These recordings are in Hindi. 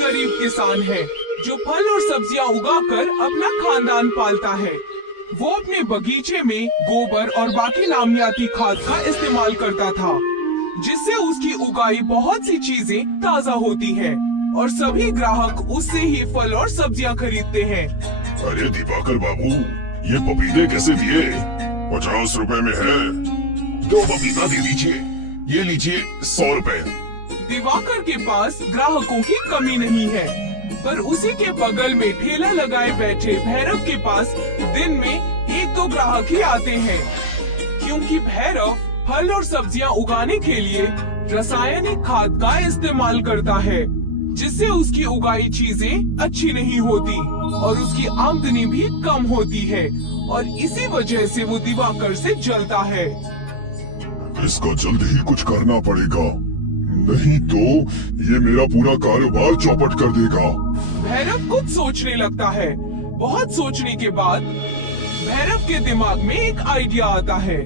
गरीब किसान है जो फल और सब्जियां उगाकर अपना खानदान पालता है। वो अपने बगीचे में गोबर और बाकी नामियाती खाद का इस्तेमाल करता था, जिससे उसकी उगाई बहुत सी चीजें ताज़ा होती है और सभी ग्राहक उससे ही फल और सब्जियां खरीदते हैं। अरे दिवाकर बाबू, ये पपीते कैसे दिए? 50 रुपए में है। 2 पपीता दे दीजिए। ये लीजिए 100 रुपए। दिवाकर के पास ग्राहकों की कमी नहीं है, पर उसी के बगल में ठेला लगाए बैठे भैरव के पास दिन में 1-2 ग्राहक ही आते हैं, क्योंकि भैरव फल और सब्जियां उगाने के लिए रासायनिक खाद का इस्तेमाल करता है, जिससे उसकी उगाई चीजें अच्छी नहीं होती और उसकी आमदनी भी कम होती है, और इसी वजह से वो दिवाकर से जलता है। इसका जल्द ही कुछ करना पड़ेगा, नहीं तो ये मेरा पूरा कारोबार चौपट कर देगा। भैरव कुछ सोचने लगता है। बहुत सोचने के बाद भैरव के दिमाग में एक आइडिया आता है।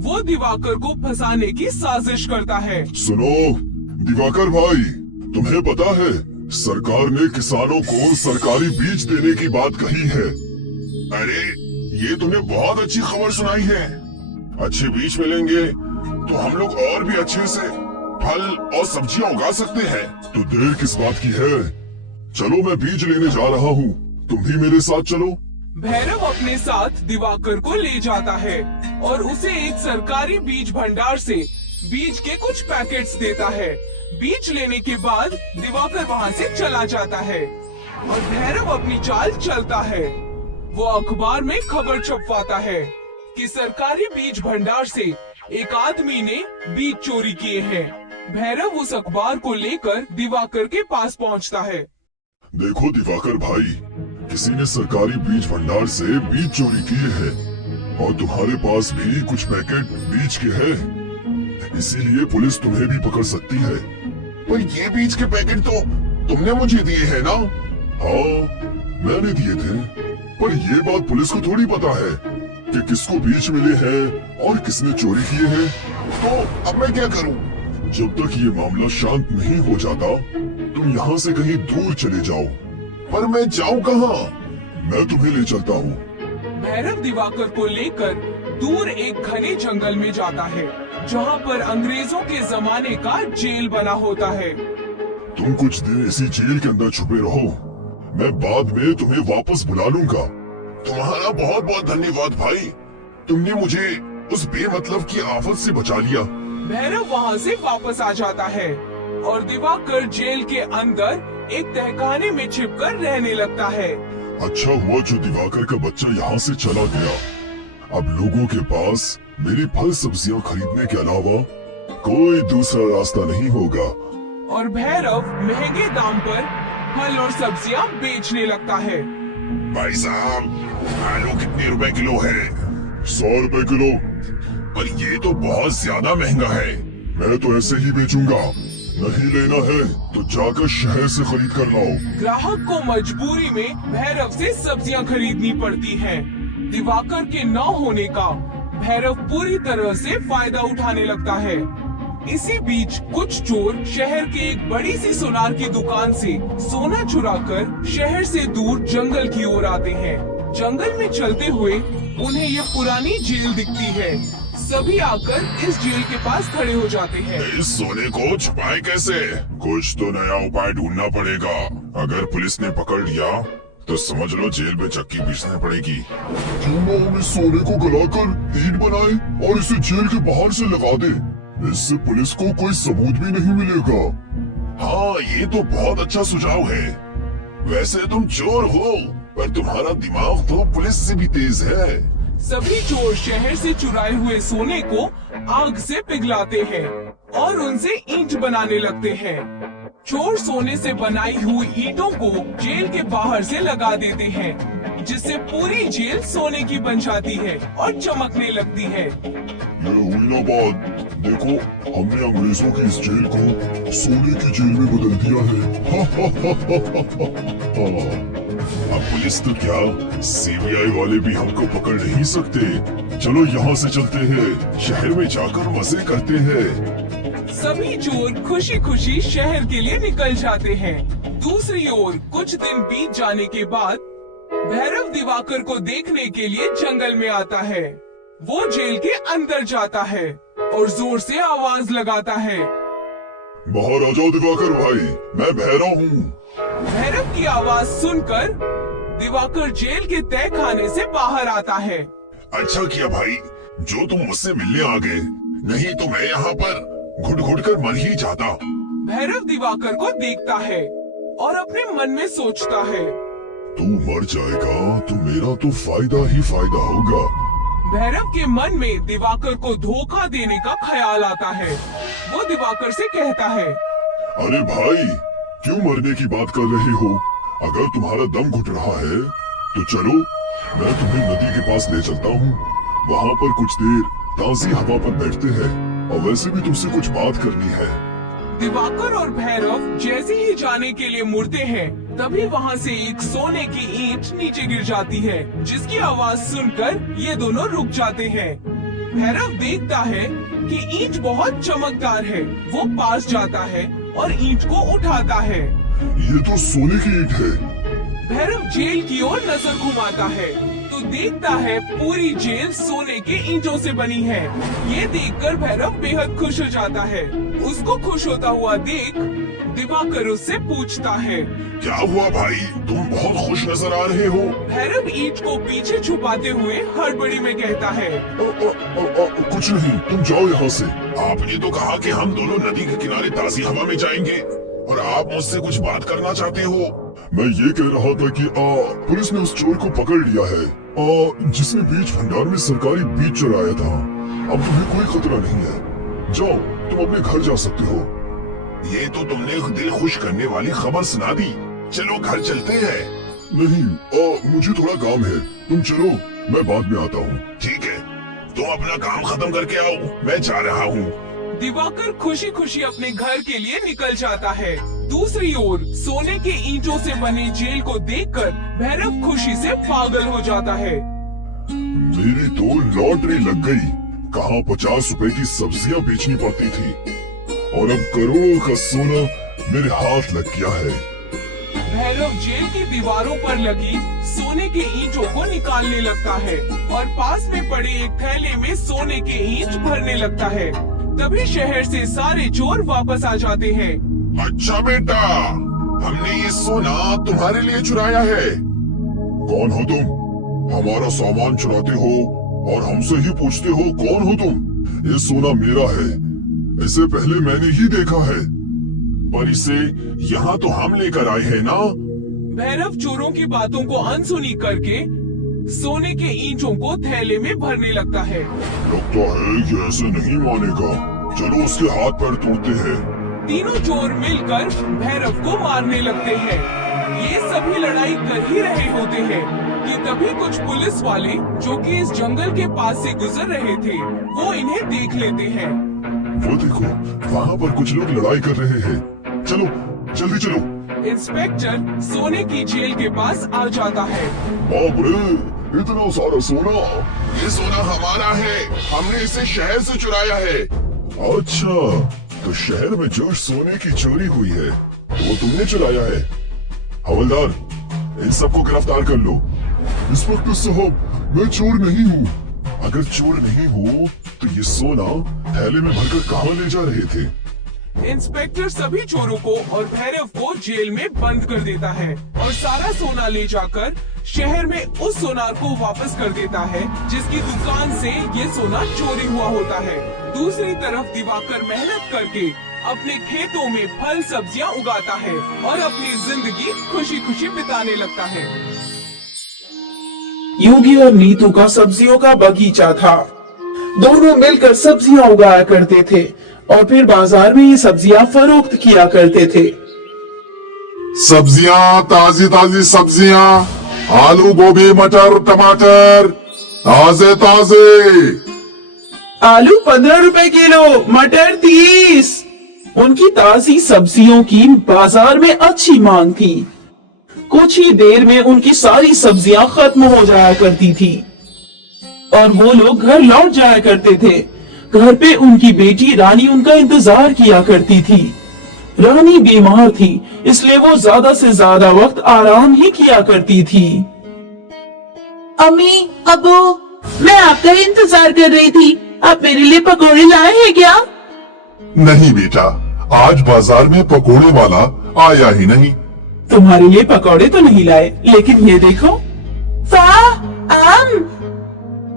वो दिवाकर को फंसाने की साजिश करता है। सुनो दिवाकर भाई, तुम्हें पता है सरकार ने किसानों को सरकारी बीज देने की बात कही है। अरे ये तुमने बहुत अच्छी खबर सुनाई है। अच्छे बीज मिलेंगे तो हम लोग और भी अच्छे से फल और सब्जियां उगा सकते हैं। तो देर किस बात की है? चलो मैं बीज लेने जा रहा हूँ, तुम भी मेरे साथ चलो। भैरव अपने साथ दिवाकर को ले जाता है और उसे एक सरकारी बीज भंडार से बीज के कुछ पैकेट्स देता है। बीज लेने के बाद दिवाकर वहाँ से चला जाता है और भैरव अपनी चाल चलता है। वो अखबार में खबर छपवाता है कि सरकारी बीज भंडार से एक आदमी ने बीज चोरी किए हैं। भैरव उस अखबार को लेकर दिवाकर के पास पहुंचता है। देखो दिवाकर भाई, किसी ने सरकारी बीज भंडार से बीज चोरी किए हैं और तुम्हारे पास भी कुछ पैकेट बीज के हैं, इसीलिए पुलिस तुम्हें भी पकड़ सकती है। पर ये बीज के पैकेट तो तुमने मुझे दिए हैं ना? हाँ मैंने दिए थे, पर ये बात पुलिस को थोड़ी पता है कि किसको बीज मिले हैं और किसने चोरी किए हैं। तो अब मैं क्या करूं? जब तक ये मामला शांत नहीं हो जाता तुम यहाँ से कहीं दूर चले जाओ। पर मैं जाऊँ कहाँ? मैं तुम्हें ले चलता हूँ। भैरव दिवाकर को लेकर दूर एक घने जंगल में जाता है, जहाँ पर अंग्रेजों के जमाने का जेल बना होता है। तुम कुछ दिन इसी जेल के अंदर छुपे रहो, मैं बाद में तुम्हें वापस बुला लूंगा। तुम्हारा बहुत बहुत धन्यवाद भाई, तुमने मुझे उस बेमतलब की आफत से बचा लिया। भैरव वहाँ से वापस आ जाता है और दिवाकर जेल के अंदर एक तहखाने में छिपकर रहने लगता है। अच्छा हुआ जो दिवाकर का बच्चा यहाँ से चला गया। अब लोगों के पास मेरी फल सब्जियाँ खरीदने के अलावा कोई दूसरा रास्ता नहीं होगा। और भैरव महंगे दाम पर फल और सब्जियाँ बेचने लगता है। भाई साहब, आलू कितने रुपए किलो है? 100 रुपए किलो। पर ये तो बहुत ज्यादा महंगा है। मैं तो ऐसे ही बेचूंगा, नहीं लेना है तो जाकर शहर से खरीद कर लाओ। ग्राहक को मजबूरी में भैरव से सब्जियां खरीदनी पड़ती हैं। दिवाकर के न होने का भैरव पूरी तरह से फायदा उठाने लगता है। इसी बीच कुछ चोर शहर के एक बड़ी सी सुनार की दुकान से सोना चुराकर शहर से दूर जंगल की ओर आते हैं। जंगल में चलते हुए उन्हें ये पुरानी जेल दिखती है। सभी आकर इस जेल के पास खड़े हो जाते हैं। इस सोने को छुपाए कैसे? कुछ तो नया उपाय ढूंढना पड़ेगा। अगर पुलिस ने पकड़ लिया तो समझ लो जेल में चक्की पीसनी पड़ेगी। क्यों ना हम इस सोने को गलाकर ईंट बनाए और इसे जेल के बाहर से लगा दे। इससे पुलिस को कोई सबूत भी नहीं मिलेगा। हाँ ये तो बहुत अच्छा सुझाव है। वैसे तुम चोर हो, पर तुम्हारा दिमाग तो पुलिस से भी तेज है। सभी चोर शहर से चुराए हुए सोने को आग से पिघलाते हैं और उनसे ईंट बनाने लगते हैं। चोर सोने से बनाई हुई ईंटों को जेल के बाहर से लगा देते हैं, जिससे पूरी जेल सोने की बन जाती है और चमकने लगती है। ये हुई ना बात। देखो, हमने अंग्रेजों की इस जेल को सोने की जेल में बदल दिया है। अब पुलिस तो क्या, सीबीआई वाले भी हमको पकड़ नहीं सकते। चलो यहाँ से चलते हैं, शहर में जाकर मजे करते हैं। सभी चोर खुशी खुशी शहर के लिए निकल जाते हैं। दूसरी ओर कुछ दिन बीत जाने के बाद भैरव दिवाकर को देखने के लिए जंगल में आता है। वो जेल के अंदर जाता है और जोर से आवाज लगाता है, महाराजा दिवाकर भाई, मैं भैरव हूँ। भैरव की आवाज सुनकर दिवाकर जेल के तय खाने से बाहर आता है। अच्छा किया भाई, जो तुम मुझसे मिलने आ गए, नहीं तो मैं यहाँ पर घुट घुट कर मर ही जाता। भैरव दिवाकर को देखता है और अपने मन में सोचता है, तू मर जाएगा तो मेरा तो फायदा ही फायदा होगा। भैरव के मन में दिवाकर को धोखा देने का ख्याल आता है। वो दिवाकर से कहता है, अरे भाई, क्यों मरने की बात कर रहे हो? अगर तुम्हारा दम घुट रहा है तो चलो, मैं तुम्हें नदी के पास ले चलता हूँ। वहाँ पर कुछ देर ताजी हवा पर बैठते हैं, और वैसे भी तुमसे कुछ बात करनी है। दिवाकर और भैरव जैसे ही जाने के लिए मुड़ते हैं, तभी वहाँ से एक सोने की ईंट नीचे गिर जाती है, जिसकी आवाज सुनकर ये दोनों रुक जाते हैं। भैरव देखता है कि ईंट बहुत चमकदार है। वो पास जाता है और ईंट को उठाता है। ये तो सोने की ईंट है। भैरव जेल की ओर नजर घुमाता है तो देखता है पूरी जेल सोने के ईंटों से बनी है। ये देखकर भैरव बेहद खुश हो जाता है। उसको खुश होता हुआ देख दिवाकर उससे पूछता है, क्या हुआ भाई, तुम बहुत खुश नजर आ रहे हो? भैरव ईंट को पीछे छुपाते हुए हड़बड़ी में कहता है, कुछ नहीं, तुम जाओ यहाँ से। आपने तो कहा कि हम दोनों नदी के किनारे ताजी हवा में जाएंगे, और आप मुझसे कुछ बात करना चाहते हो। मैं ये कह रहा था कि पुलिस ने उस चोर को पकड़ लिया है, जिसने बीज भंडार में सरकारी बीज चुराया था। अब तुम्हें कोई खतरा नहीं है। जाओ, तुम अपने घर जा सकते हो। ये तो तुमने दिल खुश करने वाली खबर सुना दी। चलो घर चलते हैं। नहीं, मुझे थोड़ा काम है। तुम चलो, मैं बाद में आता हूँ। ठीक है, तुम अपना काम खत्म करके आओ, मैं जा रहा हूँ। दिवाकर खुशी खुशी अपने घर के लिए निकल जाता है। दूसरी ओर सोने के ईंटों से बनी जेल को देखकर भैरव खुशी से पागल हो जाता है। मेरी तो लॉटरी लग गई। कहाँ 50 रुपए की सब्जियां बेचनी पड़ती थी, और अब करोड़ों का सोना मेरे हाथ लग गया है। भैरव जेल की दीवारों पर लगी सोने के ईंटों को निकालने लगता है और पास में पड़े एक थैले में सोने के ईंट भरने लगता है। तभी शहर से सारे चोर वापस आ जाते हैं। अच्छा बेटा, हमने ये सोना तुम्हारे लिए चुराया है। कौन हो तुम? हमारा सामान चुराते हो और हमसे ही पूछते हो कौन हो तुम? ये सोना मेरा है, इसे पहले मैंने ही देखा है, पर इसे यहाँ तो हम लेकर आए हैं ना। भैरव चोरों की बातों को अनसुनी करके सोने के ईंटों को थैले में भरने लगता है। लगता है ये ऐसे नहीं मानेगा। चलो उसके हाथ पैर तोड़ते हैं। तीनों चोर मिलकर भैरव को मारने लगते हैं। ये सभी लड़ाई कर ही रहे होते हैं कि तभी कुछ पुलिस वाले जो कि इस जंगल के पास से गुजर रहे थे, वो इन्हें देख लेते हैं। वो देखो, वहाँ पर कुछ लोग लड़ाई कर रहे हैं। चलो, जल्दी चलो। इंस्पेक्टर सोने की जेल के पास आ जाता है। बाप रे, इतना सारा सोना! ये सोना हमारा है, हमने इसे शहर से चुराया है। अच्छा, तो शहर में जो सोने की चोरी हुई है वो तुमने चुराया है। हवलदार, इन सबको गिरफ्तार कर लो। इंस्पेक्टर साहब, मैं चोर नहीं हूँ। अगर चोर नहीं हो तो ये सोना थैले में भरकर कहाँ ले जा रहे थे? इंस्पेक्टर सभी चोरों को और भैरव को जेल में बंद कर देता है और सारा सोना ले जाकर शहर में उस सोनार को वापस कर देता है जिसकी दुकान से ये सोना चोरी हुआ होता है। दूसरी तरफ दिवाकर मेहनत करके अपने खेतों में फल सब्जियां उगाता है और अपनी जिंदगी खुशी खुशी बिताने लगता है। योगी और नीतू का सब्जियों का बगीचा था। दोनों मिलकर सब्जियां उगाया करते थे और फिर बाजार में ये सब्जियां फरोख्त किया करते थे। सब्जियां, ताजी ताजी सब्जियां, आलू, गोभी, मटर, टमाटर, ताजे ताजे। आलू 15 रुपए किलो, मटर 30। उनकी ताजी सब्जियों की बाजार में अच्छी मांग थी। कुछ ही देर में उनकी सारी सब्जियां खत्म हो जाया करती थी और वो लोग घर लौट जाया करते थे। घर पे उनकी बेटी रानी उनका इंतजार किया करती थी। रानी बीमार थी, इसलिए वो ज्यादा से ज्यादा वक्त आराम ही किया करती थी। अम्मी, अबू, मैं आपका इंतजार कर रही थी। आप मेरे लिए पकौड़े लाए हैं क्या? नहीं बेटा, आज बाजार में पकोड़े वाला आया ही नहीं। तुम्हारे लिए पकौड़े तो नहीं लाए, लेकिन ये देखो। वाह, आम।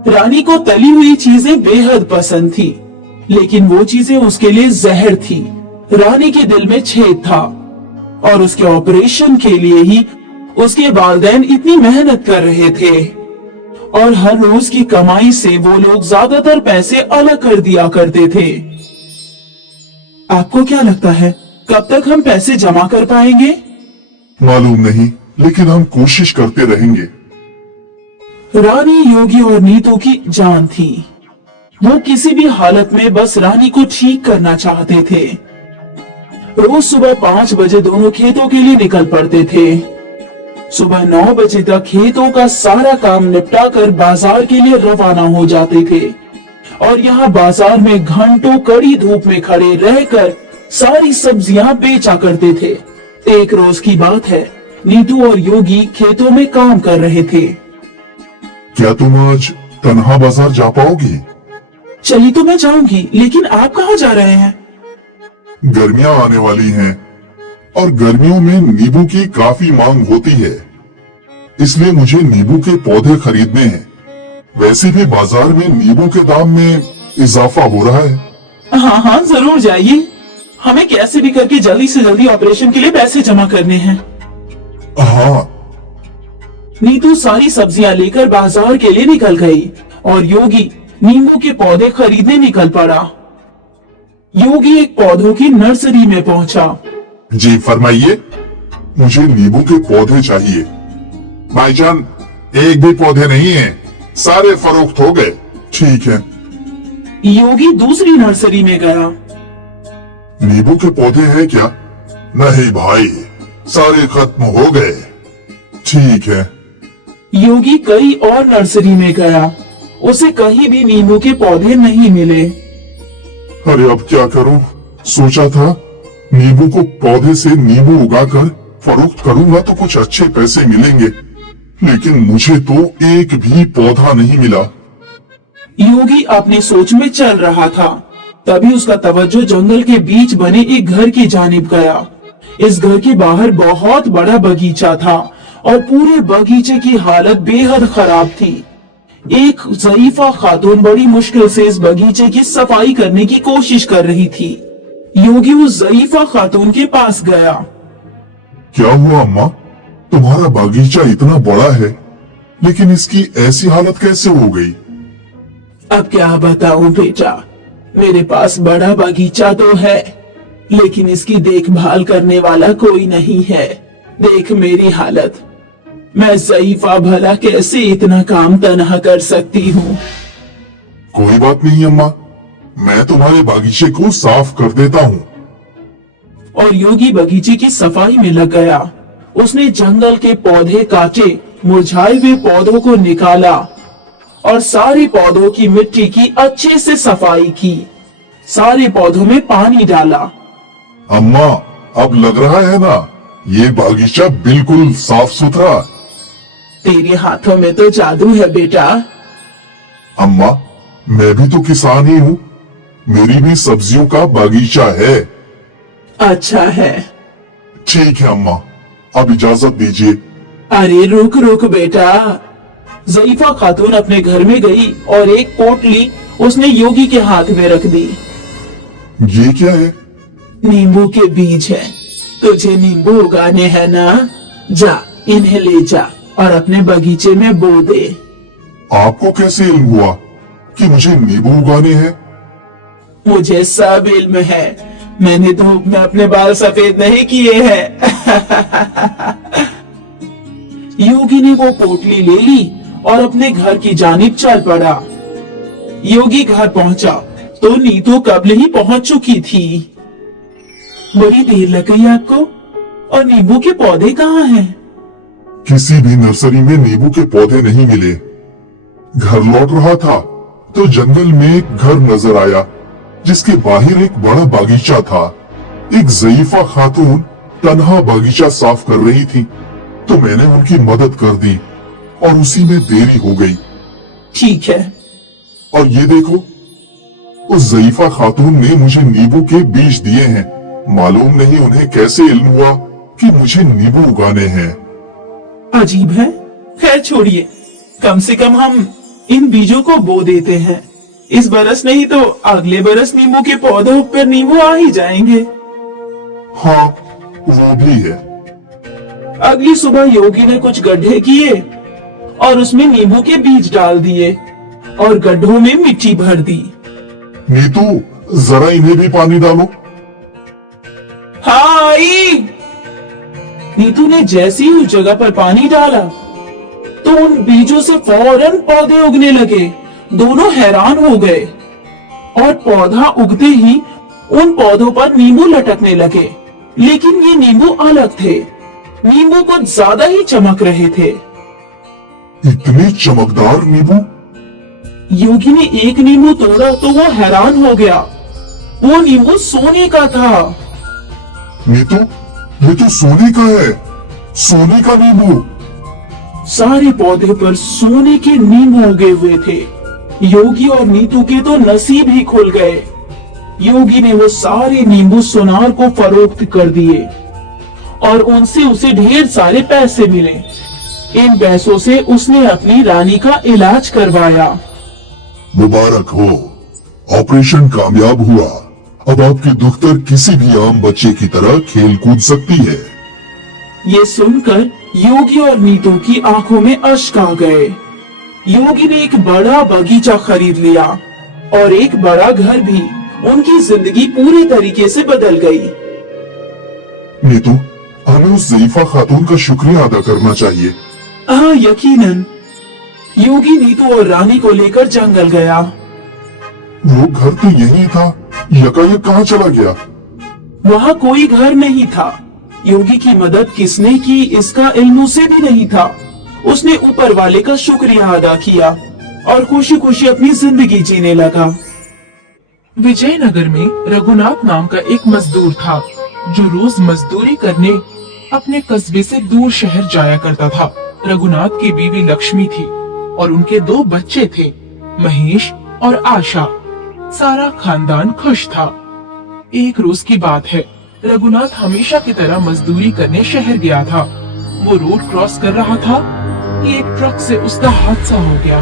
रानी को तली हुई चीजें बेहद पसंद थी, लेकिन वो चीजें उसके लिए जहर थी। रानी के दिल में छेद था और उसके ऑपरेशन के लिए ही उसके वालिदैन इतनी मेहनत कर रहे थे और हर रोज की कमाई से वो लोग ज्यादातर पैसे अलग कर दिया करते थे। आपको क्या लगता है, कब तक हम पैसे जमा कर पाएंगे? मालूम नहीं, लेकिन हम कोशिश करते रहेंगे। रानी, योगी और नीतू की जान थी। वो किसी भी हालत में बस रानी को ठीक करना चाहते थे। रोज सुबह 5 बजे दोनों खेतों के लिए निकल पड़ते थे। सुबह 9 बजे तक खेतों का सारा काम निपटा कर बाजार के लिए रवाना हो जाते थे और यहाँ बाजार में घंटों कड़ी धूप में खड़े रहकर सारी सब्जियां बेचा करते थे। एक रोज की बात है, नीतू और योगी खेतों में काम कर रहे थे। क्या तुम आज तन्हा बाजार जा पाओगी? चली तो मैं जाऊंगी, लेकिन आप कहाँ जा रहे हैं? गर्मियां आने वाली हैं और गर्मियों में नींबू की काफी मांग होती है, इसलिए मुझे नींबू के पौधे खरीदने हैं। वैसे भी बाजार में नींबू के दाम में इजाफा हो रहा है। हाँ हाँ, जरूर जाइए। हमें कैसे भी करके जल्दी से जल्दी ऑपरेशन के लिए पैसे जमा करने हैं। हाँ। नीतू सारी सब्जियां लेकर बाजार के लिए निकल गई और योगी नींबू के पौधे खरीदने निकल पड़ा। योगी एक पौधों की नर्सरी में पहुंचा। जी फरमाइए, मुझे नींबू के पौधे चाहिए। भाईजान, एक भी पौधे नहीं है, सारे फरोख्त हो गए। ठीक है। योगी दूसरी नर्सरी में गया। नींबू के पौधे हैं क्या? नहीं भाई, सारे खत्म हो गए। ठीक है। योगी कई और नर्सरी में गया, उसे कहीं भी नींबू के पौधे नहीं मिले। अरे अब क्या करूं? सोचा था नींबू को पौधे से नींबू उगाकर फरोख्त करूंगा तो कुछ अच्छे पैसे मिलेंगे, लेकिन मुझे तो एक भी पौधा नहीं मिला। योगी अपनी सोच में चल रहा था, तभी उसका तवज्जो जंगल के बीच बने एक घर की जानिब गया। इस घर के बाहर बहुत बड़ा बगीचा था और पूरे बगीचे की हालत बेहद खराब थी। एक ज़ईफा खातून बड़ी मुश्किल से इस बगीचे की सफाई करने की कोशिश कर रही थी। योगी उस ज़ईफा खातून के पास गया। क्या हुआ अम्मा? तुम्हारा बगीचा इतना बड़ा है, लेकिन इसकी ऐसी हालत कैसे हो गई? अब क्या बताऊं बेटा, मेरे पास बड़ा बगीचा तो है, लेकिन इसकी देखभाल करने वाला कोई नहीं है। देख मेरी हालत, मैं ज़ईफा भला कैसे इतना काम तन्हा कर सकती हूँ। कोई बात नहीं अम्मा, मैं तुम्हारे बागीचे को साफ कर देता हूँ। और योगी बगीचे की सफाई में लग गया। उसने जंगल के पौधे काटे, मुरझाए हुए पौधों को निकाला और सारे पौधों की मिट्टी की अच्छे से सफाई की। सारे पौधों में पानी डाला। अम्मा, अब लग रहा है ना, ये बागीचा बिल्कुल साफ सुथरा। तेरे हाथों में तो जादू है बेटा। अम्मा, मैं भी तो किसान ही हूँ, मेरी भी सब्जियों का बागीचा है। अच्छा है। ठीक है अम्मा, अब इजाजत दीजिए। अरे रुक रुक बेटा। ज़ईफा खातून अपने घर में गई और एक पोटली उसने योगी के हाथ में रख दी। ये क्या है? नींबू के बीज है, तुझे नींबू उगाने हैं ना? जा इन्हें ले जा और अपने बगीचे में बो दे। आपको कैसे इल्म हुआ कि मुझे नींबू उगाने हैं? मुझे सब इल्म है, मैंने धूप में अपने बाल सफेद नहीं किए हैं। योगी ने वो पोटली ले ली और अपने घर की जानिब चल पड़ा। योगी घर पहुंचा तो नीतू कबल ही पहुंच चुकी थी। बड़ी देर लग गई आपको, और नींबू के पौधे कहाँ हैं? किसी भी नर्सरी में नींबू के पौधे नहीं मिले। घर लौट रहा था तो जंगल में एक घर नजर आया, जिसके बाहर एक बड़ा बागीचा था। एक ज़ईफा खातून तन्हा बगीचा साफ कर रही थी, तो मैंने उनकी मदद कर दी और उसी में देरी हो गई। ठीक है। और ये देखो, उस ज़ईफा खातून ने मुझे नींबू के बीज दिए हैं। मालूम नहीं उन्हें कैसे इल्म हुआ कि मुझे नींबू उगाने हैं। अजीब है। खैर छोड़िए, कम से कम हम इन बीजों को बो देते हैं। इस बरस नहीं तो अगले बरस नींबू के पौधों पर नींबू आ ही जाएंगे। हाँ, वो भी है। अगली सुबह योगी ने कुछ गड्ढे किए और उसमें नींबू के बीज डाल दिए और गड्ढों में मिट्टी भर दी। नीतू, जरा इन्हें भी पानी डालो। हाँ आई। नीतू ने जैसे ही उस जगह पर पानी डाला तो उन बीजों से फौरन पौधे उगने लगे। दोनों हैरान हो गए और पौधा उगते ही उन पौधों पर नींबू लटकने लगे। लेकिन ये नींबू अलग थे। नींबू कुछ ज्यादा ही चमक रहे थे। इतने चमकदार नींबू? योगी ने एक नींबू तोड़ा तो वो हैरान हो गया। वो नींबू सोने का था। नीतू, ये तो सोने का है। सोने का नींबू। सारे पौधे पर सोने के नींबू उगे हुए थे। योगी और नीतू के तो नसीब ही खुल गए। योगी ने वो सारे नींबू सोनार को फरोख्त कर दिए और उनसे उसे ढेर सारे पैसे मिले। इन पैसों से उसने अपनी रानी का इलाज करवाया। मुबारक हो, ऑपरेशन कामयाब हुआ। अब आपकी दुख्तर किसी भी आम बच्चे की तरह खेल कूद सकती है। ये सुनकर योगी और नीतू की आंखों में अश्क आ गए। योगी ने एक बड़ा बगीचा खरीद लिया और एक बड़ा घर भी। उनकी जिंदगी पूरी तरीके से बदल गई। नीतू, हमें उस ज़ईफा खातून का शुक्रिया अदा करना चाहिए। हाँ, यकीनन। योगी नीतू और रानी को लेकर जंगल गया। वो घर तो यही था, यकायक कहाँ चला गया? वहाँ कोई घर नहीं था। योगी की मदद किसने की इसका इल्म उसे भी नहीं था। उसने ऊपर वाले का शुक्रिया अदा किया और खुशी खुशी अपनी जिंदगी जीने लगा। विजयनगर में रघुनाथ नाम का एक मजदूर था जो रोज मजदूरी करने अपने कस्बे से दूर शहर जाया करता था। रघुनाथ की बीवी लक्ष्मी थी और उनके 2 बच्चे थे, महेश और आशा। सारा खानदान खुश था। एक रोज की बात है, रघुनाथ हमेशा की तरह मजदूरी करने शहर गया था। वो रोड क्रॉस कर रहा था कि एक ट्रक से उसका हादसा हो गया।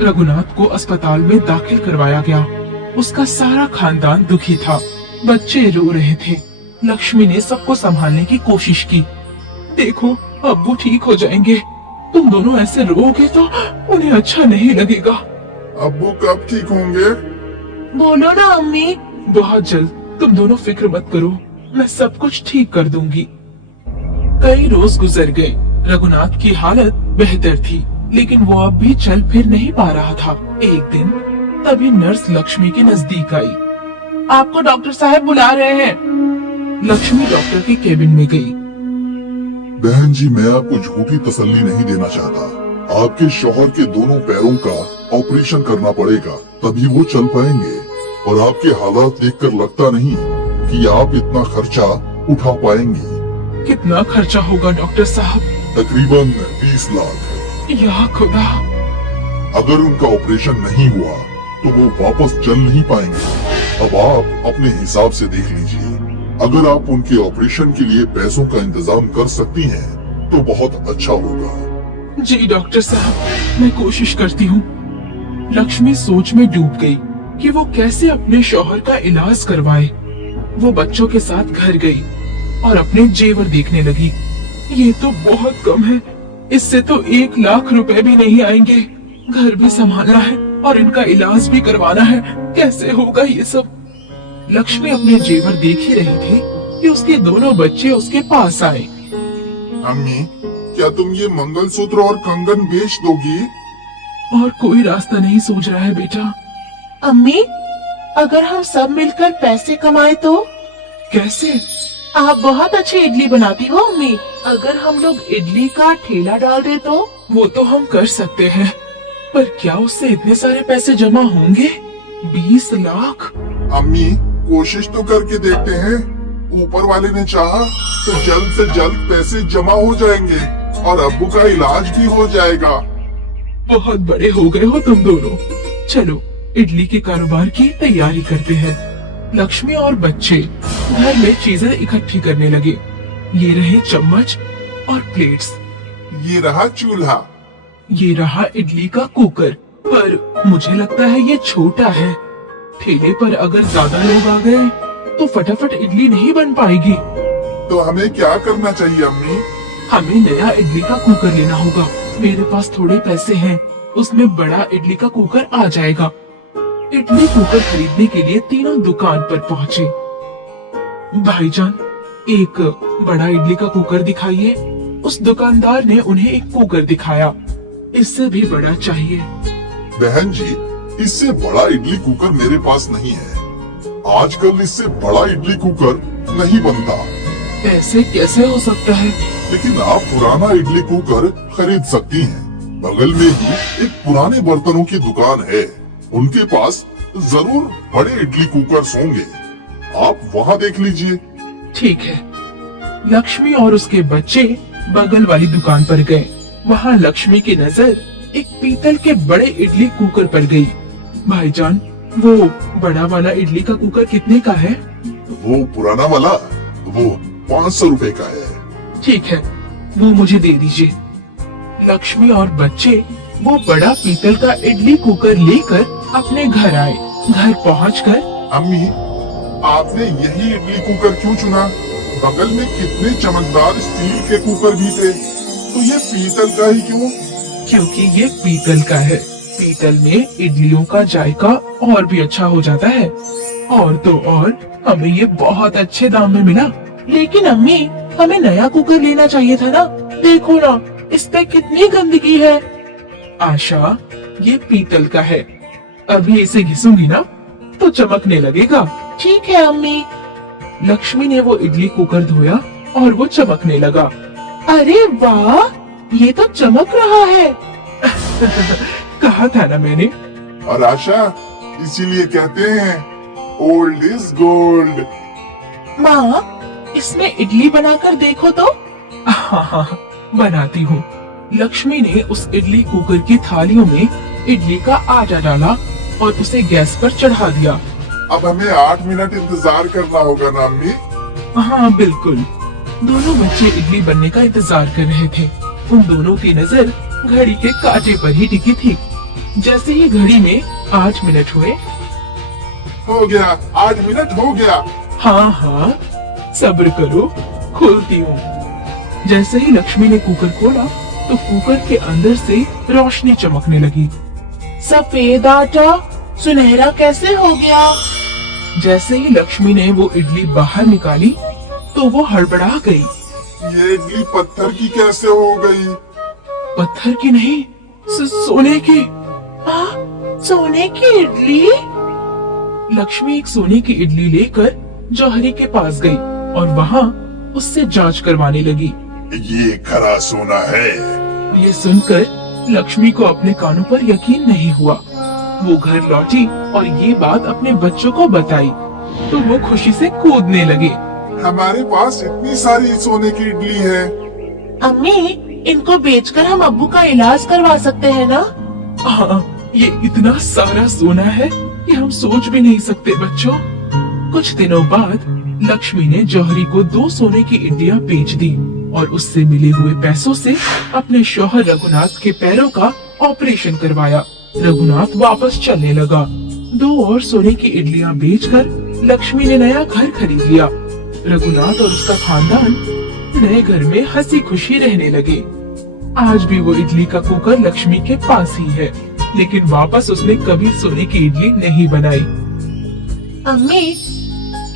रघुनाथ को अस्पताल में दाखिल करवाया गया। उसका सारा खानदान दुखी था। बच्चे रो रहे थे। लक्ष्मी ने सबको संभालने की कोशिश की। देखो, अब्बू ठीक हो जाएंगे। तुम दोनों ऐसे रोओगे तो उन्हें अच्छा नहीं लगेगा। अब्बू कब ठीक होंगे? बोलो ना अम्मी। बहुत जल्द। तुम दोनों फिक्र मत करो, मैं सब कुछ ठीक कर दूंगी। कई रोज गुजर गए। रघुनाथ की हालत बेहतर थी, लेकिन वो अब भी चल फिर नहीं पा रहा था। एक दिन तभी नर्स लक्ष्मी के नजदीक आई। आपको डॉक्टर साहब बुला रहे हैं। लक्ष्मी डॉक्टर के केबिन में गई। बहन जी, मैं आपको झूठी तसल्ली नहीं देना चाहता। आपके शौहर के दोनों पैरों का ऑपरेशन करना पड़ेगा, तभी वो चल पाएंगे। और आपके हालात देखकर लगता नहीं कि आप इतना खर्चा उठा पाएंगे। कितना खर्चा होगा डॉक्टर साहब? तकरीबन 20 लाख। या खुदा। अगर उनका ऑपरेशन नहीं हुआ तो वो वापस चल नहीं पाएंगे। अब आप अपने हिसाब से देख लीजिए। अगर आप उनके ऑपरेशन के लिए पैसों का इंतजाम कर सकती हैं, तो बहुत अच्छा होगा। जी डॉक्टर साहब, मैं कोशिश करती हूँ। लक्ष्मी सोच में डूब गई कि वो कैसे अपने शौहर का इलाज करवाए। वो बच्चों के साथ घर गई और अपने जेवर देखने लगी। ये तो बहुत कम है। इससे तो 1 लाख रुपए भी नहीं आएंगे। घर भी संभालना है और इनका इलाज भी करवाना है। कैसे होगा ये सब? लक्ष्मी अपने जेवर देख ही रही थी कि उसके दोनों बच्चे उसके पास आए। अम्मी, क्या तुम ये मंगलसूत्र और कंगन बेच दोगी? और कोई रास्ता नहीं सूझ रहा है बेटा। अम्मी, अगर हम सब मिलकर पैसे कमाए तो? कैसे? आप बहुत अच्छी इडली बनाती हो अम्मी। अगर हम लोग इडली का ठेला डाल दे तो? वो तो हम कर सकते हैं, पर क्या उससे इतने सारे पैसे जमा होंगे? 20 लाख? अम्मी, कोशिश तो करके देखते हैं। ऊपर वाले ने चाहा तो जल्द से जल्द पैसे जमा हो जाएंगे और अब्बू का इलाज भी हो जाएगा। बहुत बड़े हो गए हो तुम दोनों। चलो इडली के कारोबार की तैयारी करते हैं। लक्ष्मी और बच्चे घर में चीजें इकट्ठी करने लगे। ये रहे चम्मच और प्लेट्स, ये रहा चूल्हा, ये रहा इडली का कुकर। पर मुझे लगता है ये छोटा है। ठेले पर अगर ज्यादा लोग आ गए तो फटाफट इडली नहीं बन पाएगी। तो हमें क्या करना चाहिए अम्मी? हमें नया इडली का कुकर लेना होगा। मेरे पास थोड़े पैसे हैं, उसमें बड़ा इडली का कुकर आ जाएगा। इडली कुकर खरीदने के लिए तीनों दुकान पर पहुँचे। भाईजान, एक बड़ा इडली का कुकर दिखाइए। उस दुकानदार ने उन्हें एक कुकर दिखाया। इससे भी बड़ा चाहिए। बहन जी, इससे बड़ा इडली कुकर मेरे पास नहीं है। आजकल इससे बड़ा इडली कुकर नहीं बनता। ऐसे कैसे हो सकता है? लेकिन आप पुराना इडली कुकर खरीद सकती हैं। बगल में ही एक पुराने बर्तनों की दुकान है, उनके पास जरूर बड़े इडली कुकर होंगे। आप वहाँ देख लीजिए। ठीक है। लक्ष्मी और उसके बच्चे बगल वाली दुकान पर गए। वहाँ लक्ष्मी की नजर एक पीतल के बड़े इडली कुकर पर गई। भाईजान, वो बड़ा वाला इडली का कुकर कितने का है? वो पुराना वाला वो 500 रुपए का है। ठीक है, वो मुझे दे दीजिए। लक्ष्मी और बच्चे वो बड़ा पीतल का इडली कुकर लेकर अपने घर आए। घर पहुंचकर, अम्मी, आपने यही इडली कुकर क्यों चुना? बगल में कितने चमकदार स्टील के कुकर भी थे, तो ये पीतल का ही क्यों? क्योंकि ये पीतल का है। पीतल में इडलियों का जायका और भी अच्छा हो जाता है। और तो और हमें ये बहुत अच्छे दाम में मिला। लेकिन अम्मी, हमें नया कुकर लेना चाहिए था ना। देखो ना, इस पे कितनी गंदगी है। आशा, ये पीतल का है। अभी इसे घिसूंगी ना तो चमकने लगेगा। ठीक है अम्मी। लक्ष्मी ने वो इडली कुकर धोया और वो चमकने लगा। अरे वाह, ये तो चमक रहा है। कहा था ना मैंने। और आशा, इसीलिए कहते हैं ओल्ड इज गोल्ड। माँ, इसमें इडली बनाकर देखो तो। हाँ, बनाती हूँ। लक्ष्मी ने उस इडली कुकर की थालियों में इडली का आटा डाला और उसे गैस पर चढ़ा दिया। अब हमें 8 मिनट इंतजार करना होगा ना अम्मी? हाँ बिल्कुल। दोनों बच्चे इडली बनने का इंतजार कर रहे थे। उन दोनों की नजर घड़ी के कांटे पर ही टिकी थी। जैसे ही घड़ी में 8 मिनट हुए। हो गया, 8 मिनट हो गया। हाँ हाँ, सब्र करो, खोलती हूँ। जैसे ही लक्ष्मी ने कुकर खोला तो कुकर के अंदर से रोशनी चमकने लगी। सफेद आटा सुनहरा कैसे हो गया? जैसे ही लक्ष्मी ने वो इडली बाहर निकाली तो वो हड़बड़ा गई। ये इडली पत्थर की कैसे हो गई? पत्थर की नहीं, सोने की। सोने की इडली? लक्ष्मी एक सोने की इडली लेकर जौहरी के पास गई और वहाँ उससे जांच करवाने लगी। ये खरा सोना है। ये सुनकर लक्ष्मी को अपने कानों पर यकीन नहीं हुआ। वो घर लौटी और ये बात अपने बच्चों को बताई तो वो खुशी से कूदने लगे। हमारे पास इतनी सारी सोने की इडली है। अम्मी, इनको बेचकर हम अब्बू का इलाज करवा सकते हैं ना? हाँ, ये इतना सारा सोना है कि हम सोच भी नहीं सकते बच्चों। कुछ दिनों बाद लक्ष्मी ने जौहरी को 2 सोने की इडलियां बेच दी और उससे मिले हुए पैसों से अपने शौहर रघुनाथ के पैरों का ऑपरेशन करवाया। रघुनाथ वापस चलने लगा। 2 और सोने की इडलियां बेचकर लक्ष्मी ने नया घर खरीद लिया। रघुनाथ और उसका खानदान नए घर में हंसी खुशी रहने लगे। आज भी वो इडली का कुकर लक्ष्मी के पास ही है, लेकिन वापस उसने कभी सोने की इडली नहीं बनाई। अम्मी,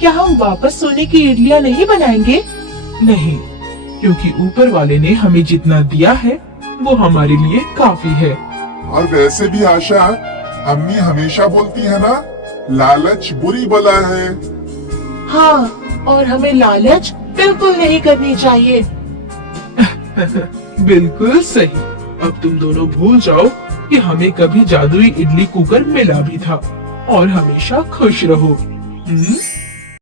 क्या हम वापस सोने की इडलियां नहीं बनाएंगे? नहीं, क्योंकि ऊपर वाले ने हमें जितना दिया है वो हमारे लिए काफी है। और वैसे भी आशा, अम्मी हमेशा बोलती है ना, लालच बुरी बला है। हाँ, और हमें लालच बिल्कुल नहीं करनी चाहिए। बिल्कुल सही। अब तुम दोनों भूल जाओ कि हमें कभी जादुई इडली कुकर मिला भी था और हमेशा खुश रहो।